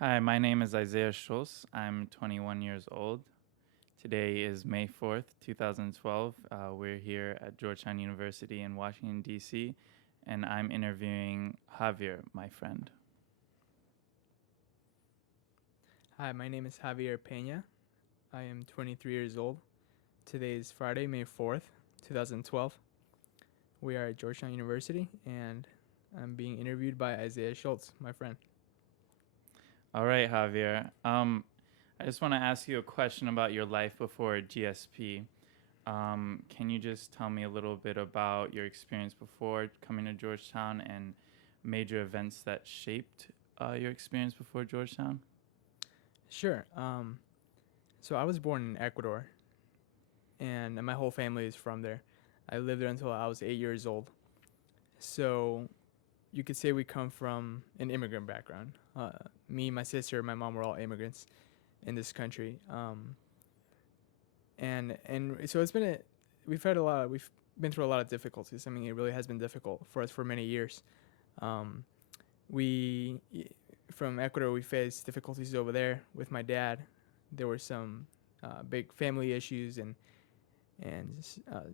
Hi, my name is Isaiah Schultz. I'm 21 years old. Today is May 4th, 2012. We're here at Georgetown University in Washington, D.C., and I'm interviewing Javier, my friend. Hi, my name is Javier Peña. I am 23 years old. Today is Friday, May 4th, 2012. We are at Georgetown University, and I'm being interviewed by Isaiah Schultz, my friend. All right, Javier. I just want to ask you a question about your life before GSP. Can you just tell me a little bit about your experience before coming to Georgetown and major events that shaped your experience before Georgetown? Sure. So I was born in Ecuador, and my whole family is from there. I lived there until I was 8 years old. So you could say we come from an immigrant background. Me, my sister, my mom were all immigrants in this country. And so we've been through a lot of difficulties. I mean, it really has been difficult for us for many years. Um, we from Ecuador, we faced difficulties over there with my dad. There were some big family issues and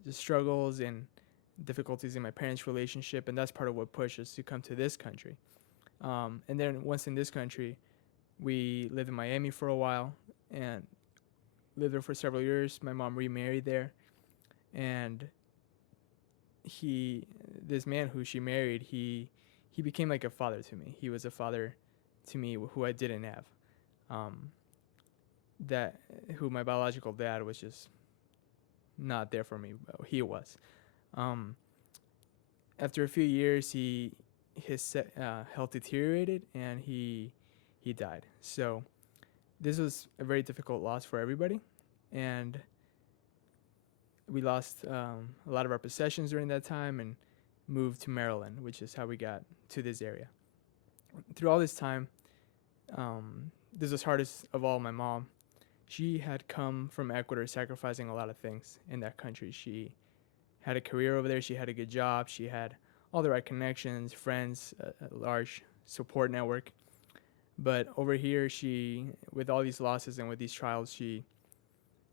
just struggles and difficulties in my parents' relationship, and that's part of what pushed us to come to this country. And then once in this country, we lived in Miami for a while and lived there for several years. My mom remarried there, and this man who she married, he became like a father to me. He was a father to me who I didn't have. Um, that who my biological dad was just not there for me. He was. Um, After a few years, his health deteriorated and he died. So this was a very difficult loss for everybody, and we lost a lot of our possessions during that time and moved to Maryland, which is how we got to this area. Through all this time, this was hardest of all. My mom, she had come from Ecuador, sacrificing a lot of things in that country. She had a career over there. She had a good job. She had all the right connections, friends, a large support network. But over here, with all these losses and with these trials,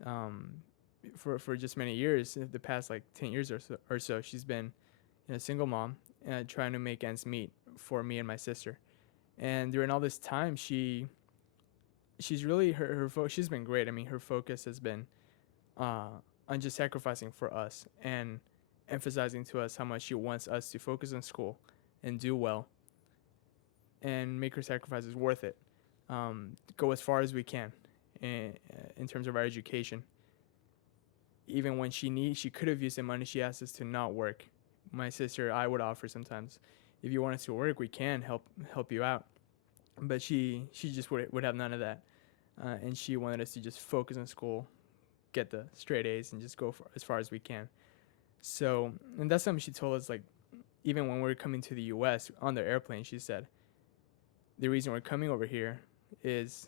um, for just many years, the past like 10 years or so, she's been a single mom trying to make ends meet for me and my sister. And during all this time, she's really she's been great. I mean, her focus has been on just sacrificing for us and emphasizing to us how much she wants us to focus on school and do well and make her sacrifices worth it. Go as far as we can in terms of our education. Even when she could have used the money, she asked us to not work. My sister, I would offer sometimes, if you want us to work, we can help you out. But she just would have none of that, and she wanted us to just focus on school, get the straight A's, and just go as far as we can. So, and that's something she told us, like, even when we were coming to the U.S. on the airplane, she said, the reason we're coming over here is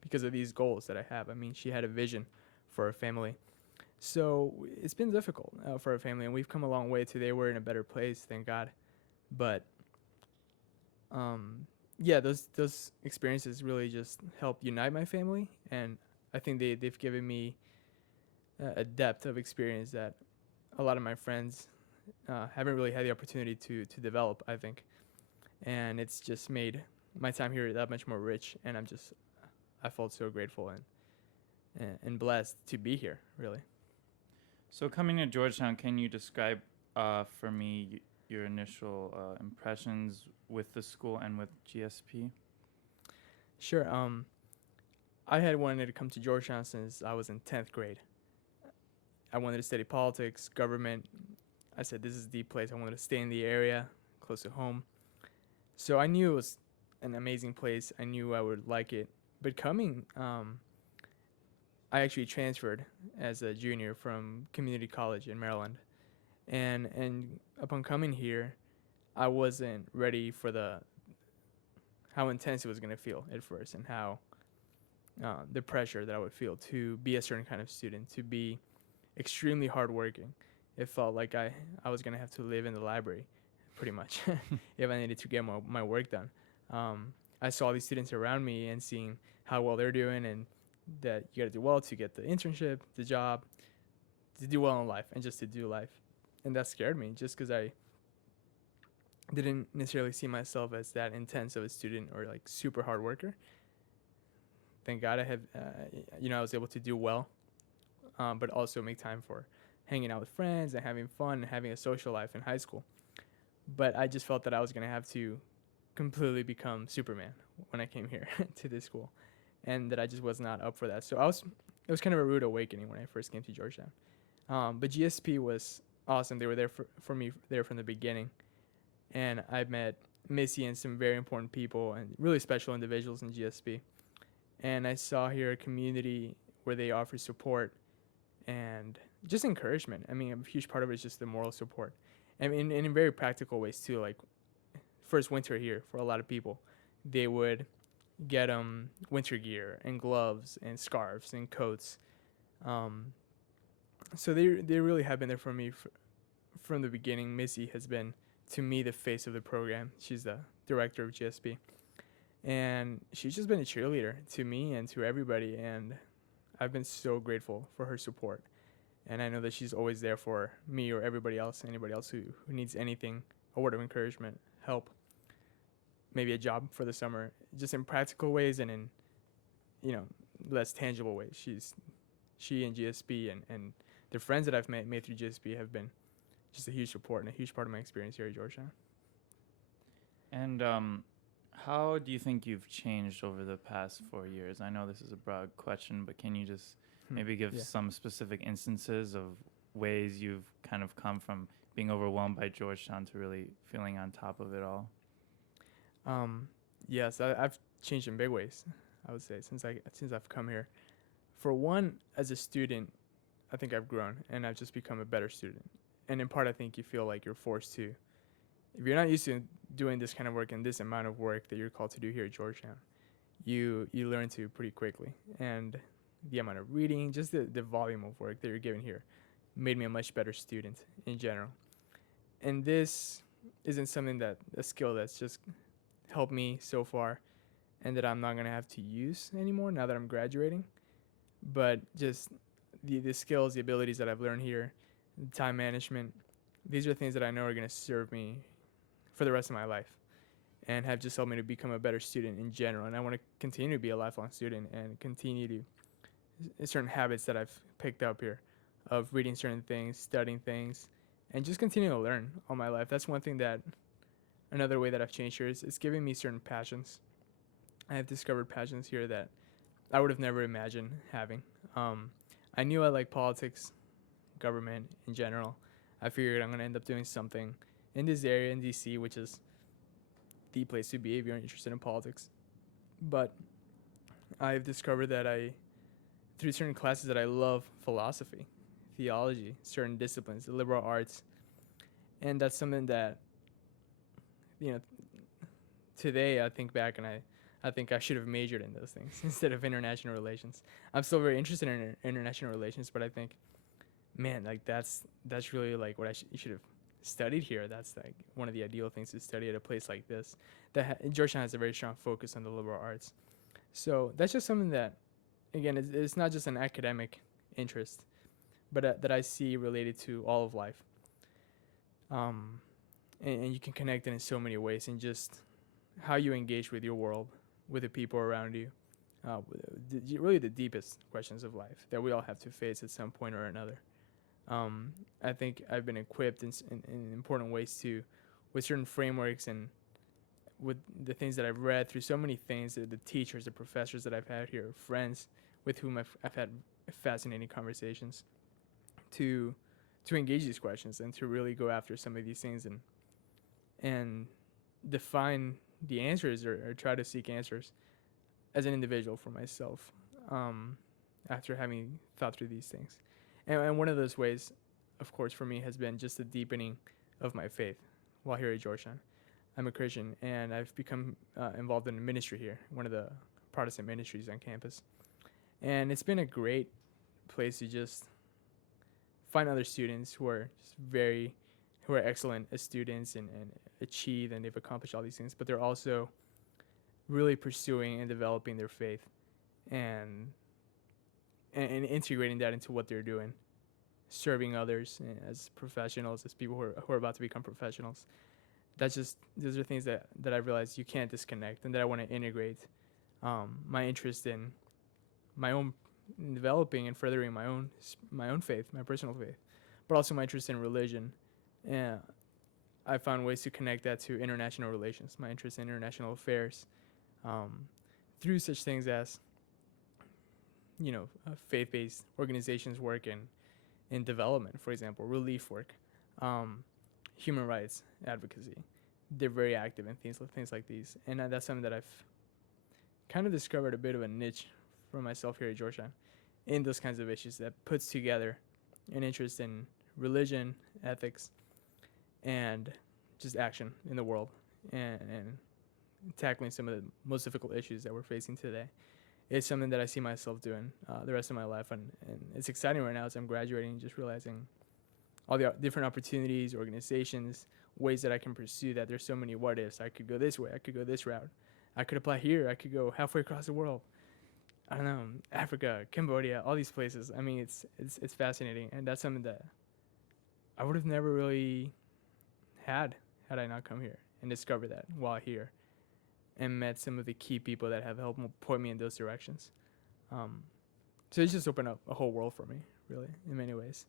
because of these goals that I have. I mean, she had a vision for our family. So it's been difficult for our family, and we've come a long way. Today we're in a better place, thank God. But yeah, those experiences really just help unite my family, and I think they've given me a depth of experience that a lot of my friends haven't really had the opportunity to develop, I think. And it's just made my time here that much more rich, and I felt so grateful and blessed to be here, really. So, coming to Georgetown, can you describe for me your initial impressions with the school and with GSP? Sure. I had wanted to come to Georgetown since I was in 10th grade. I wanted to study politics, government. I said, this is the place. I wanted to stay in the area, close to home. So I knew it was an amazing place. I knew I would like it. But coming, I actually transferred as a junior from community college in Maryland. And upon coming here, I wasn't ready for how intense it was going to feel at first, and how the pressure that I would feel to be a certain kind of student, to be extremely hardworking. It felt like I was going to have to live in the library pretty much if I needed to get my work done. I saw these students around me and seeing how well they're doing, and that you got to do well to get the internship, the job, to do well in life, and just to do life. And that scared me just because I didn't necessarily see myself as that intense of a student or like super hard worker. Thank God I have, I was able to do well, but also make time for hanging out with friends and having fun and having a social life in high school. But I just felt that I was going to have to completely become Superman when I came here to this school, and that I just was not up for that. So it was kind of a rude awakening when I first came to Georgetown. But GSP was awesome. They were there for me there from the beginning, and I met Missy and some very important people and really special individuals in GSP. And I saw here a community where they offer support and just encouragement. I mean, a huge part of it is just the moral support. I mean, and in very practical ways too. Like first winter here for a lot of people, they would get winter gear and gloves and scarves and coats. So they really have been there for me from the beginning. Missy has been to me the face of the program. She's the director of GSP, and she's just been a cheerleader to me and to everybody. And I've been so grateful for her support. And I know that she's always there for me or everybody else, anybody else who needs anything, a word of encouragement, help, maybe a job for the summer, just in practical ways and in, less tangible ways. She and GSP and the friends that I've made through GSP have been just a huge support and a huge part of my experience here at Georgetown. And how do you think you've changed over the past 4 years? I know this is a broad question, but can you just maybe give some specific instances of ways you've kind of come from being overwhelmed by Georgetown to really feeling on top of it all? Yes, I've changed in big ways, I would say, since I've come here. For one, as a student, I think I've grown and I've just become a better student. And in part, I think you feel like you're forced to. If you're not used to doing this kind of work and this amount of work that you're called to do here at Georgetown, you learn to pretty quickly. And the amount of reading, just the volume of work that you're given here made me a much better student in general. And this isn't something a skill that's just helped me so far and that I'm not going to have to use anymore now that I'm graduating. But just the skills, the abilities that I've learned here, time management, these are things that I know are going to serve me for the rest of my life and have just helped me to become a better student in general. And I want to continue to be a lifelong student and continue to certain habits that I've picked up here of reading certain things, studying things, and just continue to learn all my life. That's one thing another way that I've changed here is it's giving me certain passions. I have discovered passions here that I would have never imagined having. I knew I liked politics, government in general. I figured I'm going to end up doing something in this area in DC, which is the place to be if you're interested in politics. But I've discovered that through certain classes that I love philosophy, theology, certain disciplines, the liberal arts. And that's something that, today I think back and I think I should have majored in those things instead of international relations. I'm still very interested in international relations, but I think, man, like that's really like what you should have studied here. That's like one of the ideal things to study at a place like this. Georgetown has a very strong focus on the liberal arts. So that's just something that, again, it's not just an academic interest, but that I see related to all of life. And you can connect it in so many ways, and just how you engage with your world, with the people around you, really the deepest questions of life that we all have to face at some point or another. I think I've been equipped in important ways with certain frameworks and with the things that I've read through so many things, the teachers, the professors that I've had here, friends with whom I've had fascinating conversations to engage these questions and to really go after some of these things and define the answers or try to seek answers as an individual for myself after having thought through these things. And one of those ways, of course, for me has been just the deepening of my faith while here at Georgetown. I'm a Christian, and I've become involved in a ministry here, one of the Protestant ministries on campus. And it's been a great place to just find other students who are excellent as students and achieve, and they've accomplished all these things, but they're also really pursuing and developing their faith, and and integrating that into what they're doing, serving others as professionals, as people who are about to become professionals. That's just those are things that I realized you can't disconnect, and that I want to integrate my interest in my own in developing and furthering my own faith, my personal faith, but also my interest in religion. And I found ways to connect that to international relations, my interest in international affairs, um, through such things as faith-based organizations work in development, for example, relief work, um, human rights advocacy. They're very active in things like these, and that's something that I've kind of discovered a bit of a niche for myself here at Georgetown in those kinds of issues that puts together an interest in religion, ethics, and just action in the world, and tackling some of the most difficult issues that we're facing today. It's something that I see myself doing the rest of my life, and it's exciting right now as I'm graduating, just realizing all the different opportunities, organizations, ways that I can pursue that. There's so many what ifs. I could go this way. I could go this route. I could apply here. I could go halfway across the world. I don't know, Africa, Cambodia, all these places. I mean, it's fascinating, and that's something that I would have never really had I not come here and discovered that while here, and met some of the key people that have helped point me in those directions. So it's just opened up a whole world for me, really, in many ways.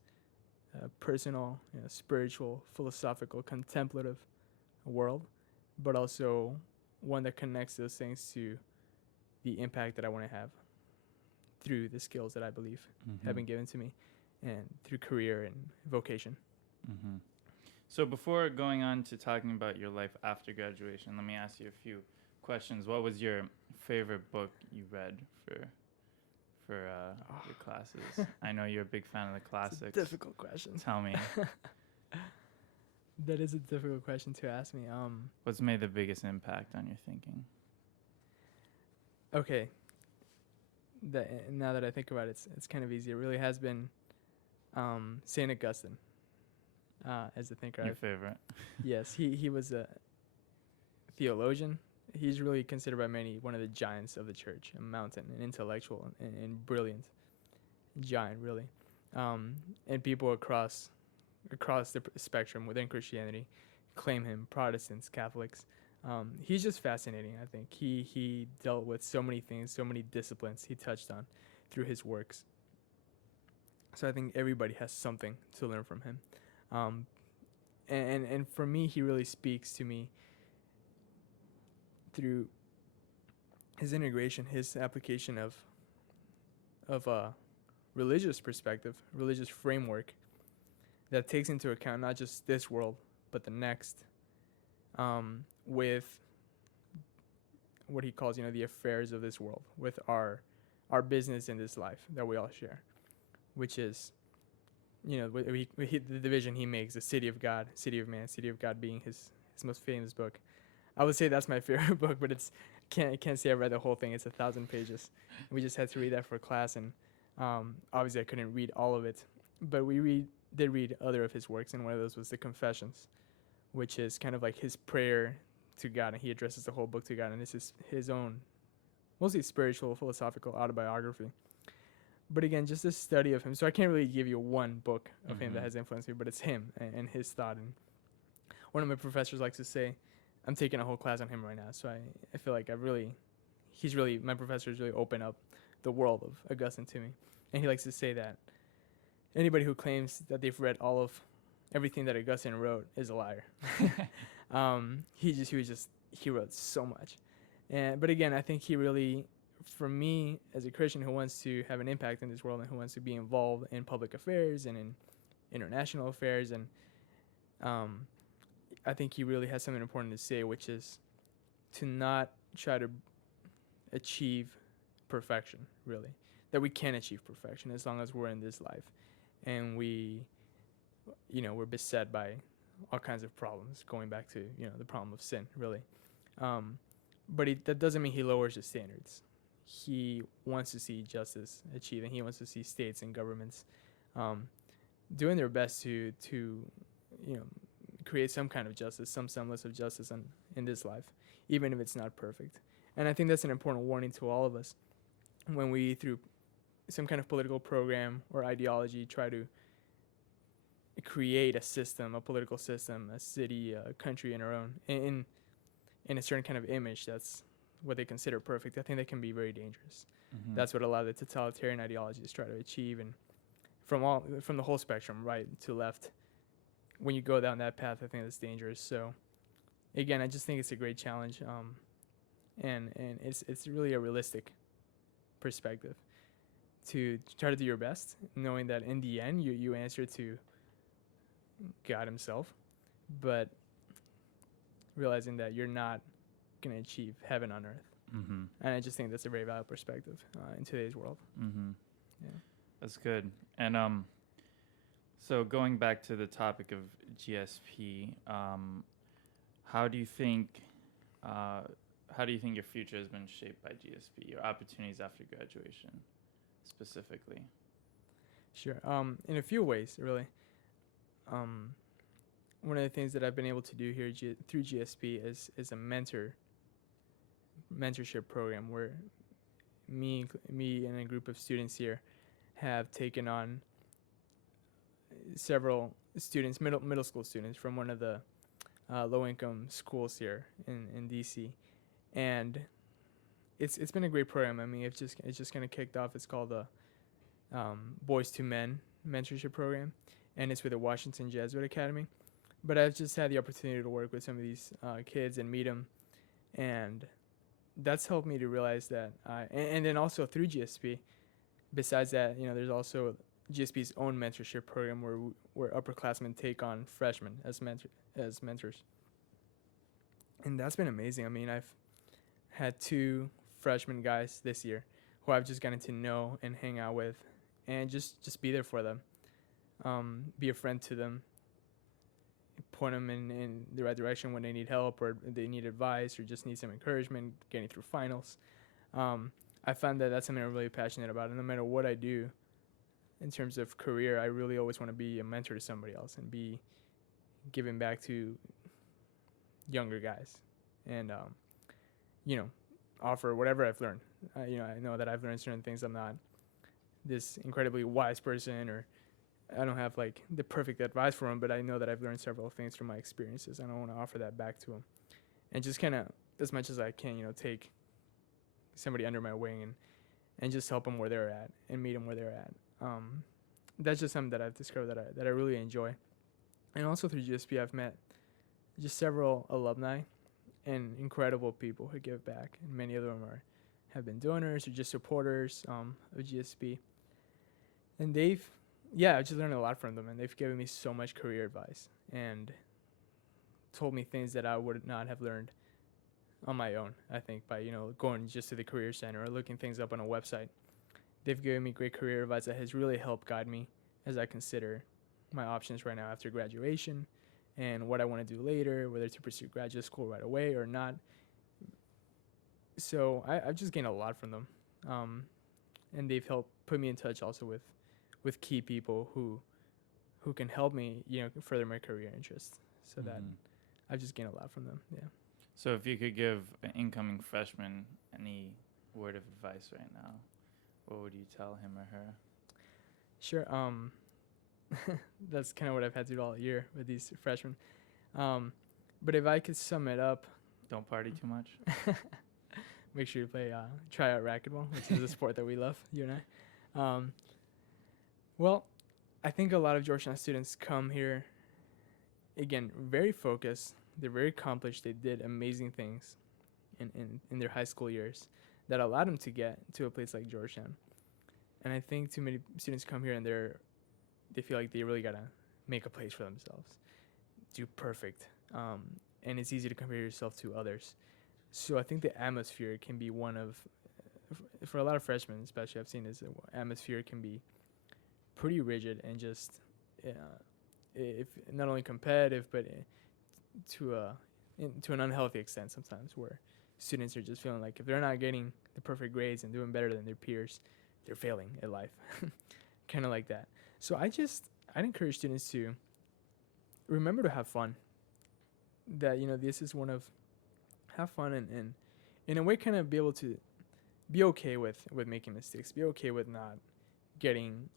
Personal, spiritual, philosophical, contemplative world, but also one that connects those things to the impact that I want to have through the skills that I believe have been given to me, and through career and vocation. Mm-hmm. So before going on to talking about your life after graduation, let me ask you a few questions. What was your favorite book you read for your classes? I know you're a big fan of the classics. It's a difficult question. Tell me. That is a difficult question to ask me. What's made the biggest impact on your thinking? Okay. Now that I think about it, it's kind of easy. It really has been Saint Augustine as a thinker. Your favorite? Yes, he was a theologian. He's really considered by many one of the giants of the church, a mountain, an intellectual and brilliant giant, really. And people across the spectrum within Christianity claim him, Protestants, Catholics. He's just fascinating, I think. He dealt with so many things, so many disciplines he touched on through his works. So I think everybody has something to learn from him. And for me, he really speaks to me through his integration, his application of a religious perspective, religious framework that takes into account not just this world, but the next, with what he calls, the affairs of this world, with our business in this life that we all share, which is, the division he makes, the city of God, city of man, city of God being his most famous book. I would say that's my favorite book, but can't say I read the whole thing. It's 1,000 pages. We just had to read that for class, and obviously I couldn't read all of it, but we did read other of his works, and one of those was the Confessions, which is kind of like his prayer to God, and he addresses the whole book to God, and this is his own, mostly spiritual, philosophical autobiography. But again, just a study of him. So I can't really give you one book of him that has influenced me, but it's him and his thought. And one of my professors likes to say, I'm taking a whole class on him right now, so I feel like my professor has really opened up the world of Augustine to me. And he likes to say that anybody who claims that they've read all of everything that Augustine wrote is a liar. He wrote so much. But again, I think he really, for me as a Christian who wants to have an impact in this world and who wants to be involved in public affairs and in international affairs, and I think he really has something important to say, which is to not try to achieve perfection, really. That we can achieve perfection as long as we're in this life. And we're beset by all kinds of problems, going back to, the problem of sin, really. But that doesn't mean he lowers his standards. He wants to see justice achieved, and he wants to see states and governments doing their best to create some kind of justice, some semblance of justice in this life, even if it's not perfect. And I think that's an important warning to all of us when we, through some kind of political program or ideology, try to create a system, a political system, a city, a country in our own, in a certain kind of image that's what they consider perfect. I think that can be very dangerous. Mm-hmm. That's what a lot of the totalitarian ideologies try to achieve, and from the whole spectrum, right to left. When you go down that path, I think that's dangerous. So, again, I just think it's a great challenge, and it's really a realistic perspective to try to do your best, knowing that in the end you answer to God Himself, but realizing that you're not going to achieve heaven on earth. Mm-hmm. And I just think that's a very valuable perspective in today's world. Mm-hmm. Yeah. That's good. And so going back to the topic of GSP, how do you think your future has been shaped by GSP? Your opportunities after graduation, specifically. Sure. In a few ways, really. One of the things that I've been able to do here through GSP is a mentorship program where me and a group of students here have taken on several students, middle school students from one of the low-income schools here in DC, and it's been a great program. I mean, it's just kind of kicked off. It's called the Boys to Men mentorship program, and it's with the Washington Jesuit Academy. But I've just had the opportunity to work with some of these kids and meet them, and that's helped me to realize that. And then also through GSP, besides that, there's also GSP's own mentorship program where upperclassmen take on freshmen as mentors, and that's been amazing. I mean, I've had 2 freshman guys this year who I've just gotten to know and hang out with, and just be there for them, be a friend to them, point them in the right direction when they need help or they need advice or just need some encouragement getting through finals. I found that that's something I'm really passionate about, and no matter what I do in terms of career, I really always want to be a mentor to somebody else and be giving back to younger guys, and offer whatever I've learned. I know that I've learned certain things. I'm not this incredibly wise person, or I don't have like the perfect advice for them, but I know that I've learned several things from my experiences, and I want to offer that back to them, and just kind of as much as I can, take somebody under my wing and just help them where they're at and meet them where they're at. That's just something that I've discovered that I really enjoy. And also through GSP, I've met just several alumni and incredible people who give back, and many of them have been donors or just supporters of GSP. And I've just learned a lot from them, and they've given me so much career advice and told me things that I would not have learned on my own, I think, by going just to the career center or looking things up on a website. They've given me great career advice that has really helped guide me as I consider my options right now after graduation and what I want to do later, whether to pursue graduate school right away or not. So I've just gained a lot from them, and they've helped put me in touch also with key people who can help me further my career interests. So that I've just gained a lot from them. Yeah. So if you could give an incoming freshman any word of advice right now, what would you tell him or her? Sure. That's kind of what I've had to do all year with these freshmen. But if I could sum it up, don't party too much. Make sure you try out racquetball, which is a sport that we love, you and I. Well, I think a lot of Georgetown students come here, again, very focused. They're very accomplished. They did amazing things in their high school years that allowed them to get to a place like Georgetown. And I think too many students come here and they feel like they really got to make a place for themselves, do perfect. And it's easy to compare yourself to others. So I think the atmosphere can be one of, for a lot of freshmen especially, I've seen this atmosphere can be pretty rigid and just, if not only competitive, but to an unhealthy extent sometimes, where students are just feeling like if they're not getting the perfect grades and doing better than their peers, they're failing at life, kind of like that. So I'd encourage students to remember to have fun. That this is one of have fun and in a way, kind of be able to be okay with making mistakes, be okay with not getting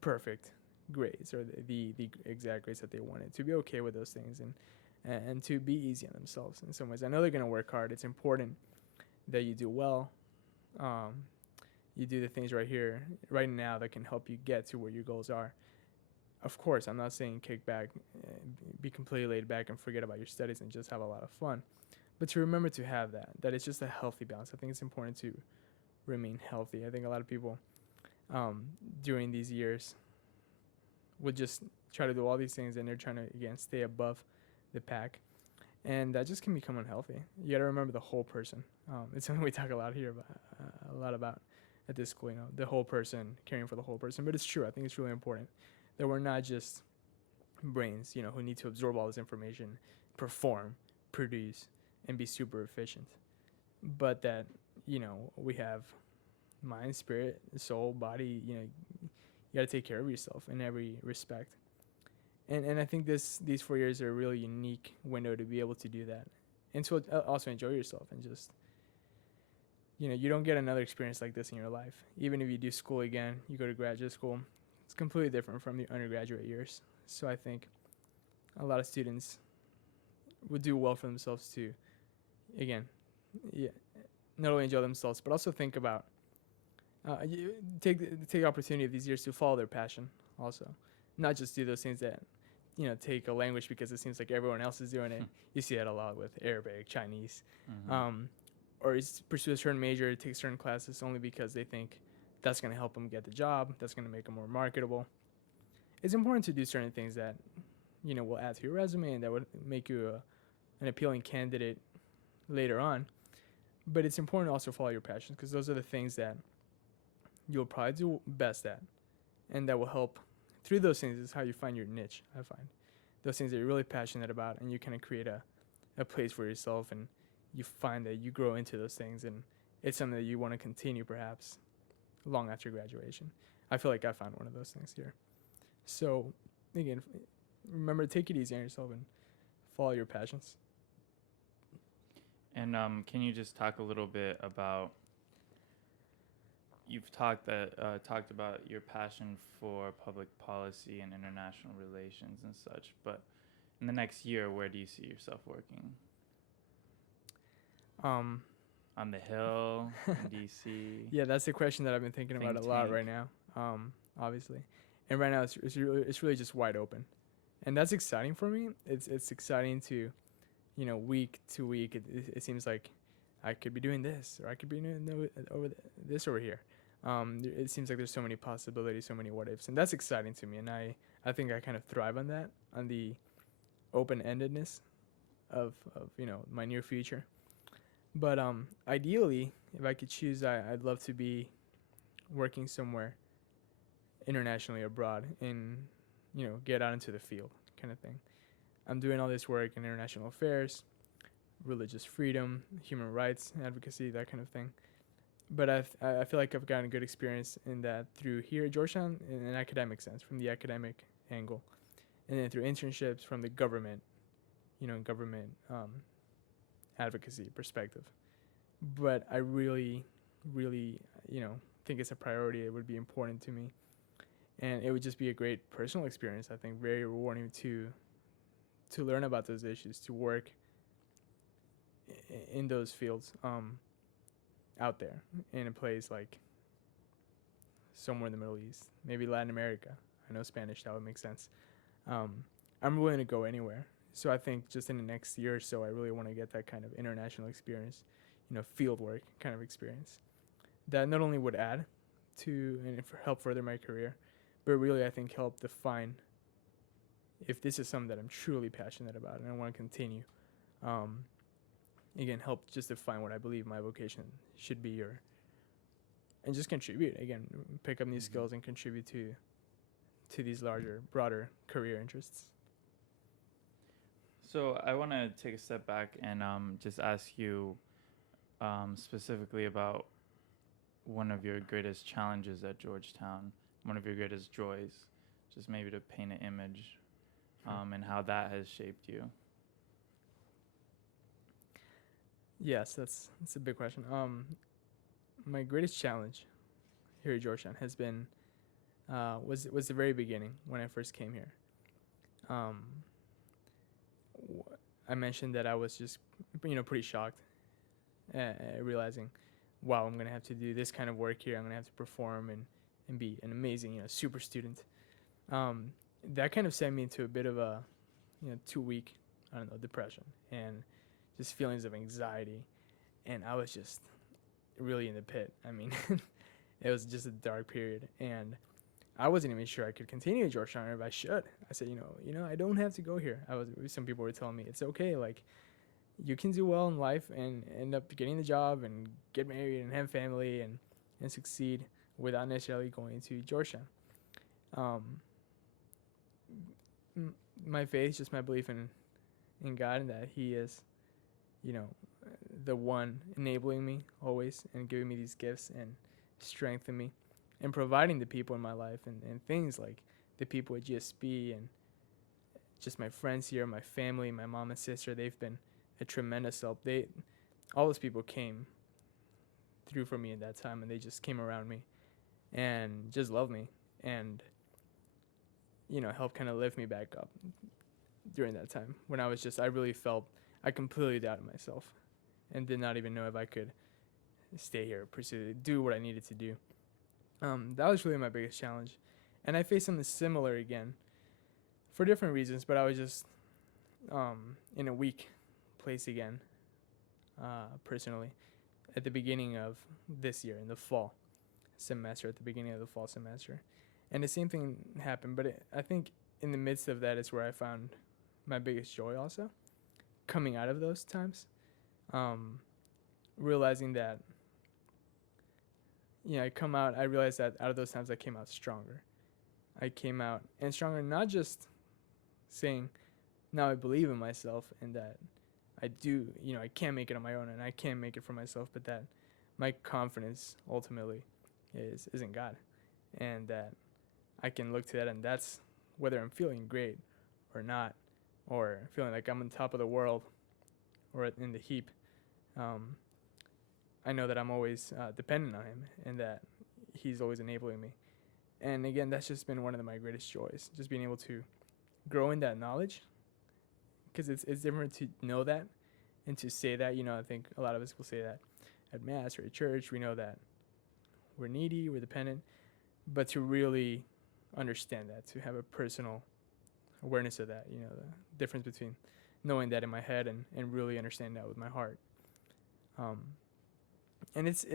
perfect grades or the exact grades that they wanted, to be okay with those things, and to be easy on themselves in some ways. I know they're going to work hard. It's important that you do well. You do the things right here, right now, that can help you get to where your goals are. Of course, I'm not saying kick back, be completely laid back and forget about your studies and just have a lot of fun. But to remember to have that it's just a healthy balance. I think it's important to remain healthy. I think a lot of people during these years would just try to do all these things, and they're trying to, again, stay above the pack. And that just can become unhealthy. You got to remember the whole person. It's something we talk a lot here about at this school, the whole person, caring for the whole person. But it's true. I think it's really important that we're not just brains, who need to absorb all this information, perform, produce, and be super efficient. But that, we have mind, spirit, soul, body, you got to take care of yourself in every respect. And I think these 4 years are a really unique window to be able to do that, and to also enjoy yourself, and just, you don't get another experience like this in your life. Even if you do school again, you go to graduate school, it's completely different from the undergraduate years. So I think a lot of students would do well for themselves to, again, not only enjoy themselves, but also think about, take the opportunity of these years to follow their passion also. Not just do those things that, take a language because it seems like everyone else is doing it. You see that a lot with Arabic, Chinese, or pursue a certain major, take certain classes only because they think that's going to help them get the job, that's going to make them more marketable. It's important to do certain things that, will add to your resume and that would make you an appealing candidate later on. But it's important to also follow your passions, because those are the things that you'll probably do best at, and that will help. Through those things is how you find your niche, I find. Those things that you're really passionate about, and you kind of create a place for yourself, and you find that you grow into those things, and it's something that you want to continue perhaps long after graduation. I feel like I found one of those things here. So, again, remember to take it easy on yourself and follow your passions. And can you just talk a little bit about, you've talked about your passion for public policy and international relations and such, but in the next year, where do you see yourself working? On the Hill, in D.C.? Yeah, that's the question that I've been thinking about a lot right now, obviously. And right now, it's really just wide open. And that's exciting for me. It's exciting to, week to week, it seems like I could be doing this, or I could be doing this over here. It seems like there's so many possibilities, so many what ifs, and that's exciting to me. And I think I kind of thrive on that, on the open-endedness of my near future. But ideally, if I could choose, I'd love to be working somewhere internationally abroad, and get out into the field kind of thing. I'm doing all this work in international affairs, religious freedom, human rights advocacy, that kind of thing. But I feel like I've gotten a good experience in that through here at Georgetown, in an academic sense, from the academic angle, and then through internships from the government, government advocacy perspective. But I really, really, think it's a priority. It would be important to me, and it would just be a great personal experience. I think very rewarding to learn about those issues, to work in those fields. Out there in a place like somewhere in the Middle East, maybe Latin America. I know Spanish, that would make sense. I'm willing to go anywhere. So I think just in the next year or so, I really want to get that kind of international experience, field work kind of experience that not only would add to and help further my career, but really I think help define if this is something that I'm truly passionate about and I want to continue. Again, help just define what I believe my vocation should be, and just contribute. Again, pick up new skills and contribute to these larger, broader career interests. So I want to take a step back and just ask you specifically about one of your greatest challenges at Georgetown, one of your greatest joys, just maybe to paint an image, and how that has shaped you. Yes, that's a big question. My greatest challenge here at Georgetown has been was the very beginning when I first came here. Um, I mentioned that I was just pretty shocked realizing, wow, I'm gonna have to do this kind of work here. I'm gonna have to perform and be an amazing super student. Um, that kind of sent me into a bit of a 2 week I don't know depression and just feelings of anxiety, and I was just really in the pit. I mean, it was just a dark period, and I wasn't even sure I could continue at Georgetown or if I should. I said, I don't have to go here. Some people were telling me it's okay, like you can do well in life and end up getting the job and get married and have family and succeed without necessarily going to Georgetown. Um, my faith, just my belief in God and that He is, you know, the one enabling me always and giving me these gifts and strengthening me and providing the people in my life and things like the people at GSP and just my friends here, my family, my mom and sister. They've been a tremendous help. All those people came through for me in that time, and they just came around me and just loved me and helped kind of lift me back up during that time when I really felt I completely doubted myself and did not even know if I could stay here, pursue, do what I needed to do. That was really my biggest challenge, and I faced something similar again for different reasons, but I was just in a weak place again, personally, at the beginning of this year in the fall semester, at the beginning of the fall semester, and the same thing happened. But I think in the midst of that is where I found my biggest joy. Also, coming out of those times, realizing that I realized that out of those times I came out stronger. I came out and stronger, not just saying now I believe in myself and that I do, I can make it on my own and I can make it for myself, but that my confidence ultimately is in God, and that I can look to that, and that's whether I'm feeling great or not, or feeling like I'm on top of the world or in the heap. Um, I know that I'm always dependent on Him, and that He's always enabling me. And again, that's just been one of my greatest joys, just being able to grow in that knowledge, because it's different to know that and to say that. I think a lot of us will say that at mass or at church. We know that we're needy, we're dependent, but to really understand that, to have a personal awareness of that, the difference between knowing that in my head and really understanding that with my heart. And it's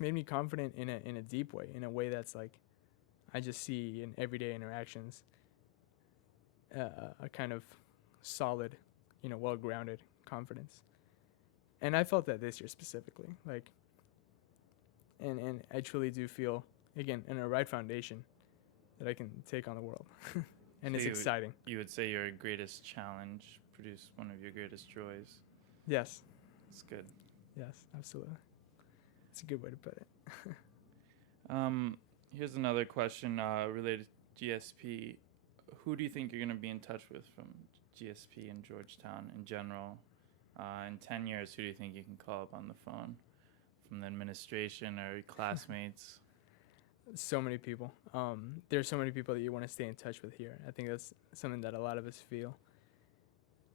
made me confident in a deep way, in a way that's like I just see in everyday interactions a kind of solid, well-grounded confidence. And I felt that this year specifically, like, and I truly do feel again in a right foundation that I can take on the world, and So it's exciting. You would say your greatest challenge produced one of your greatest joys. Yes, That's good. yes, absolutely. It's a good way to put it. Here's another question related to GSP. Who do you think you're going to be in touch with from GSP and Georgetown in general? In 10 years, who do you think you can call up on the phone from the administration or classmates? So many people. There's so many people that you want to stay in touch with here. I think that's something that a lot of us feel.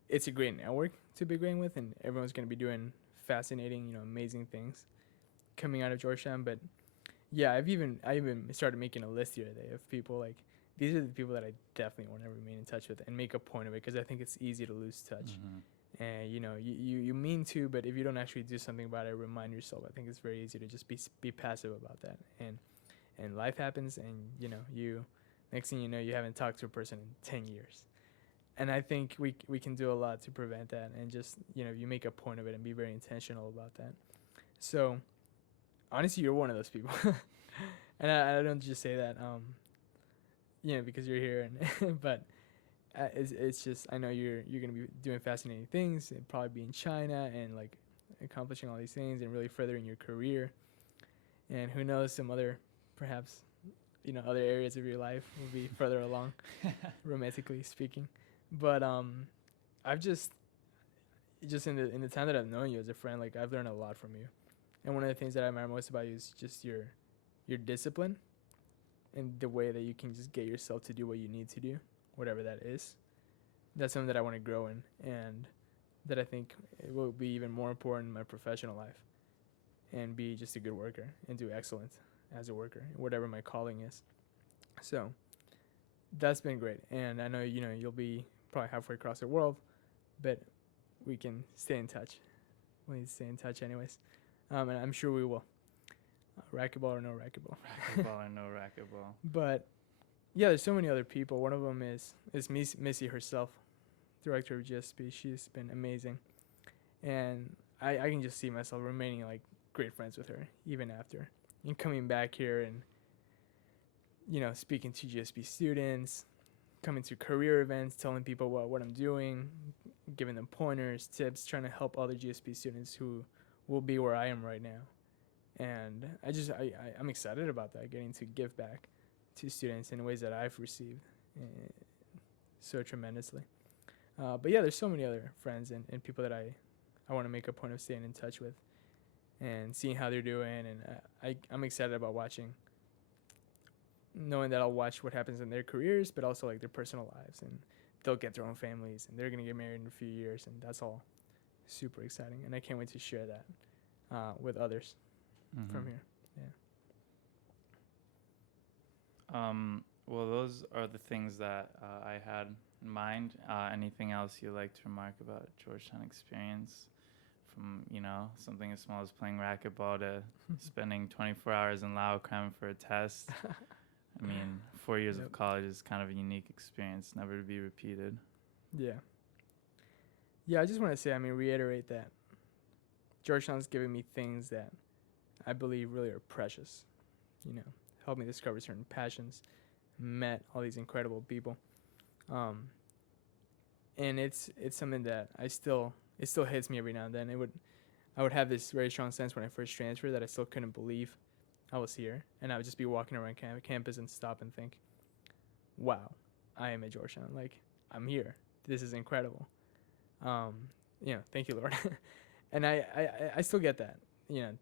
It's a great network to be going with, and everyone's going to be doing fascinating, amazing things coming out of Georgetown. But yeah, I even started making a list the other day of people like these are the people that I definitely want to remain in touch with and make a point of it, because I think it's easy to lose touch. Mm-hmm. And you mean to, but if you don't actually do something about it, remind yourself. I think it's very easy to just be passive about that. And life happens, and you next thing you know, you haven't talked to a person in 10 years. And I think we can do a lot to prevent that, and just you make a point of it and be very intentional about that. So honestly, you're one of those people. And I don't just say that because you're here, and but it's just I know you're gonna be doing fascinating things and probably be in China and like accomplishing all these things and really furthering your career, and who knows, some other perhaps other areas of your life will be further along romantically speaking. But I've just just in the time that I've known you as a friend, like I've learned a lot from you. And one of the things that I admire most about you is just your discipline and the way that you can just get yourself to do what you need to do, whatever that is. That's something that I want to grow in, and that I think it will be even more important in my professional life, and be just a good worker and do excellent as a worker, whatever my calling is. So that's been great, and I know you'll be probably halfway across the world, but we can stay in touch. We need to stay in touch, anyways, and I'm sure we will. Racquetball or no racquetball. Racquetball or no racquetball. But yeah, there's so many other people. One of them is Missy herself, director of GSP. She's been amazing, and I can just see myself remaining like great friends with her even after, and coming back here and speaking to GSP students, coming to career events, telling people what I'm doing, giving them pointers, tips, trying to help other GSP students who will be where I am right now. And I'm excited about that, getting to give back to students in ways that I've received so tremendously. But yeah, there's so many other friends and people that I want to make a point of staying in touch with and seeing how they're doing. And I'm excited about knowing that I'll watch what happens in their careers, but also like their personal lives, and they'll get their own families, and they're going to get married in a few years, and that's all super exciting. And I can't wait to share that with others from here. Yeah. Well, those are the things that I had in mind. Anything else you'd like to remark about Georgetown experience? From something as small as playing racquetball to spending 24 hours in Lao cramming for a test. I mean, 4 years of college is kind of a unique experience, never to be repeated. Yeah. Yeah, I just want to say, reiterate that Georgetown's given me things that I believe really are precious. Helped me discover certain passions, met all these incredible people. And it's something that it still hits me every now and then. I would have this very strong sense when I first transferred that I still couldn't believe I was here, and I would just be walking around campus and stop and think, wow, I am at Georgetown. Like, I'm here. This is incredible. Thank you, Lord. And I still get that, a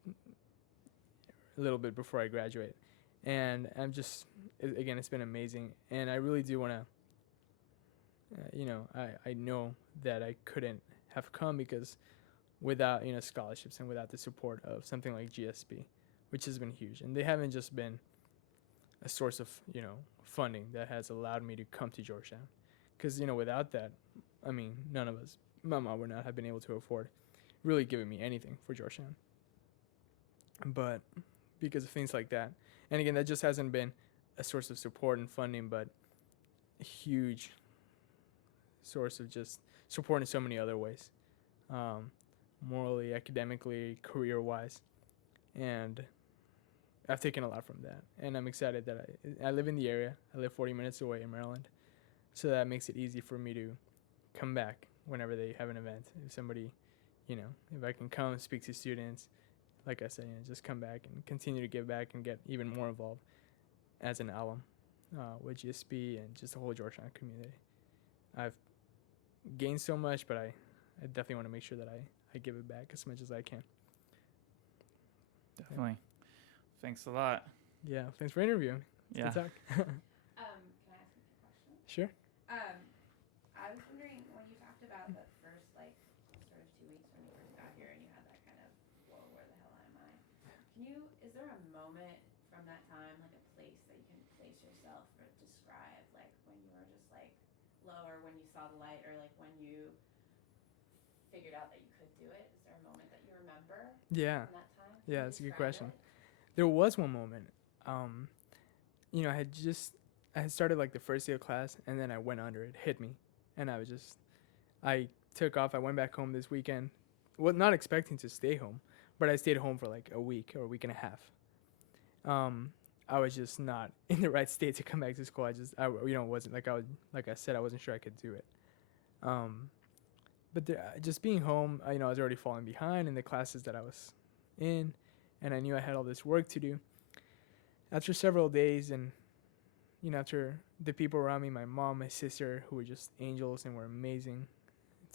little bit before I graduate. And I'm just, again, it's been amazing. And I really do want to, I know that I couldn't have come because without, scholarships and without the support of something like GSP, which has been huge. And they haven't just been a source of, funding that has allowed me to come to Georgetown. Because, without that, none of us, my mom would not have been able to afford really giving me anything for Georgetown. But because of things like that, and again, that just hasn't been a source of support and funding, but a huge source of just support in so many other ways, morally, academically, career-wise. And I've taken a lot from that, and I'm excited that I live in the area. I live 40 minutes away in Maryland, so that makes it easy for me to come back whenever they have an event. If somebody, if I can come and speak to students, like I said, just come back and continue to give back and get even more involved as an alum with GSP and just the whole Georgetown community. I've gained so much, but I definitely want to make sure that I give it back as much as I can. Definitely. Yeah. Thanks a lot. Yeah, thanks for interviewing. It's good talk. Can I ask you a question? Sure. I was wondering, when you talked about the first, sort of 2 weeks when you first got here and you had that kind of, whoa, where the hell am I? Is there a moment from that time, like a place that you can place yourself or describe, like when you were just low, or when you saw the light, or like when you figured out that you could do it? Is there a moment that you remember? Yeah. From that time? Yeah, that's a good question. There was one moment. I had started like the first day of class, and then I went under. It hit me, and I took off. I went back home this weekend. Well, not expecting to stay home, but I stayed home for like a week or a week and a half. I was just not in the right state to come back to school. Wasn't like I said, I wasn't sure I could do it. But just being home, I was already falling behind in the classes that I was in, and I knew I had all this work to do. After several days, and after the people around me, my mom, my sister, who were just angels and were amazing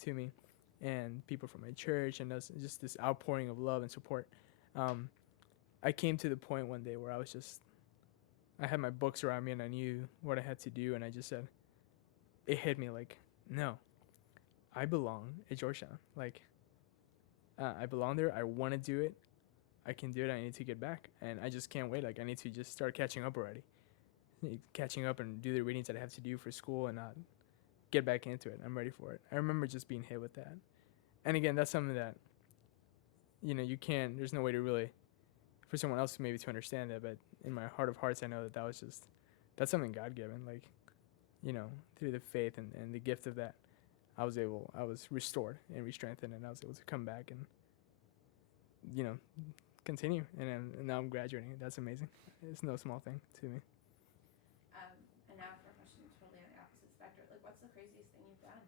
to me, and people from my church, and just this outpouring of love and support. I came to the point one day where I had my books around me and I knew what I had to do, and I just said, it hit me like, no, I belong at Georgetown. Like, I belong there. I want to do it. I can do it. I need to get back, and I just can't wait. Like, I need to just start catching up already, catching up and do the readings that I have to do for school and not get back into it. I'm ready for it. I remember just being hit with that, and again, that's something that you can't. There's no way to really, for someone else maybe to understand that, but in my heart of hearts, I know that's something God given. Like, through the faith and the gift of that, I was restored and re-strengthened, and I was able to come back and, continue. And now I'm graduating. That's amazing. It's no small thing to me. And now for a question totally on the opposite spectrum, like, what's the craziest thing you've done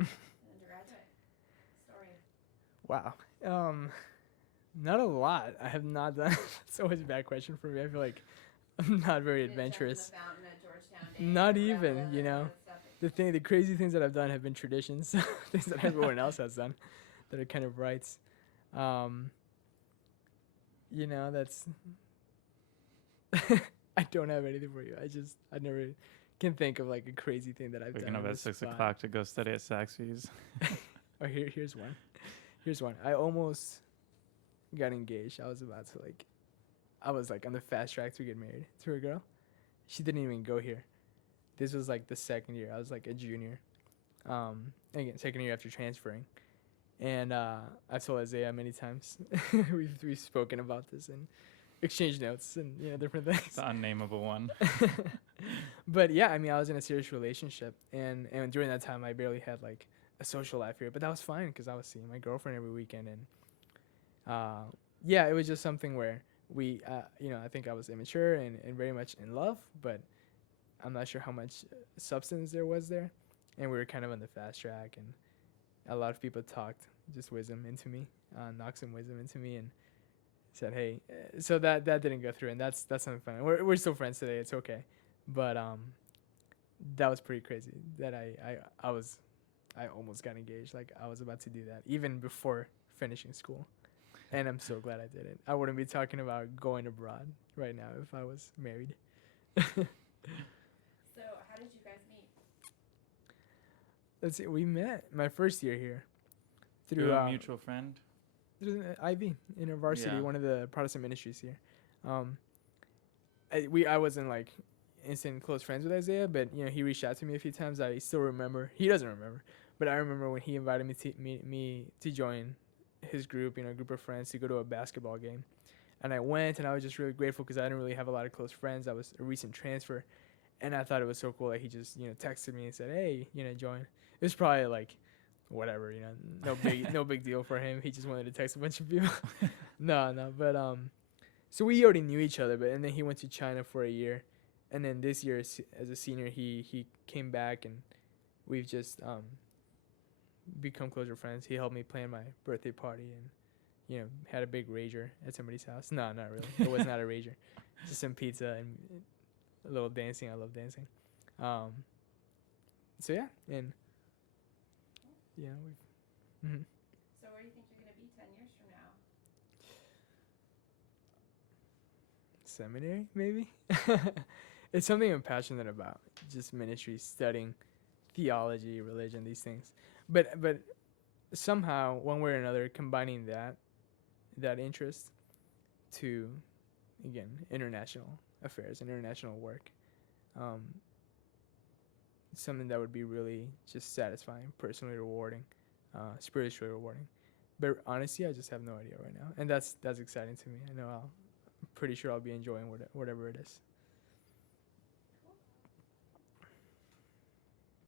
in undergraduate? Story. Wow. Not a lot. I have not done. It's always a bad question for me. I feel like I'm not very adventurous. Not even, the crazy things that I've done have been traditions, things that everyone else has done, that are kind of rites. That's. I don't have anything for you. I never can think of like a crazy thing that I've done. Waking up at 6 o'clock to go study at Saxby's. Oh, here's one. Here's one. I almost got engaged. I was on the fast track to get married to a girl. She didn't even go here. This was like the second year. I was like a junior. Again, second year after transferring. And I've told Isaiah many times. we've spoken about this and exchanged notes and different things. The unnameable one. But yeah, I was in a serious relationship, and during that time I barely had like a social life here, but that was fine because I was seeing my girlfriend every weekend, and it was just something where we I think I was immature and very much in love, but I'm not sure how much substance there was there, and we were kind of on the fast track, and a lot of people talked just wisdom into me, knocked some wisdom into me, and said, hey, so that didn't go through, and that's something fun. We're still friends today. It's okay, but that was pretty crazy. That I almost got engaged. Like, I was about to do that even before finishing school, and I'm so glad I did it. I wouldn't be talking about going abroad right now if I was married. So how did you guys meet? Let's see. We met my first year here through a mutual friend. Through Ivy in our varsity, Yeah. one of the Protestant ministries here. I wasn't like instant close friends with Isaiah, but he reached out to me a few times. I still remember. He doesn't remember, but I remember when he invited me to join his group, a group of friends, to go to a basketball game, and I went, and I was just really grateful because I didn't really have a lot of close friends. I was a recent transfer, and I thought it was so cool that he just texted me and said, hey, join. It was probably like whatever, no big deal for him. He just wanted to text a bunch of people. No, but so we already knew each other, and then he went to China for a year, and then this year as a senior he came back, and we've just become closer friends. He helped me plan my birthday party, and had a big rager at somebody's house. No, not really. It was not a rager. Just some pizza and a little dancing. I love dancing. So yeah, and we've. Mm-hmm. So where do you think you're going to be 10 years from now? Seminary, maybe. It's something I'm passionate about. Just ministry, studying theology, religion, these things. But somehow, one way or another, combining that interest to, again, international affairs and international work. Something that would be really just satisfying, personally rewarding, spiritually rewarding. But honestly, I just have no idea right now, and that's exciting to me. I'm pretty sure I'll be enjoying whatever it is.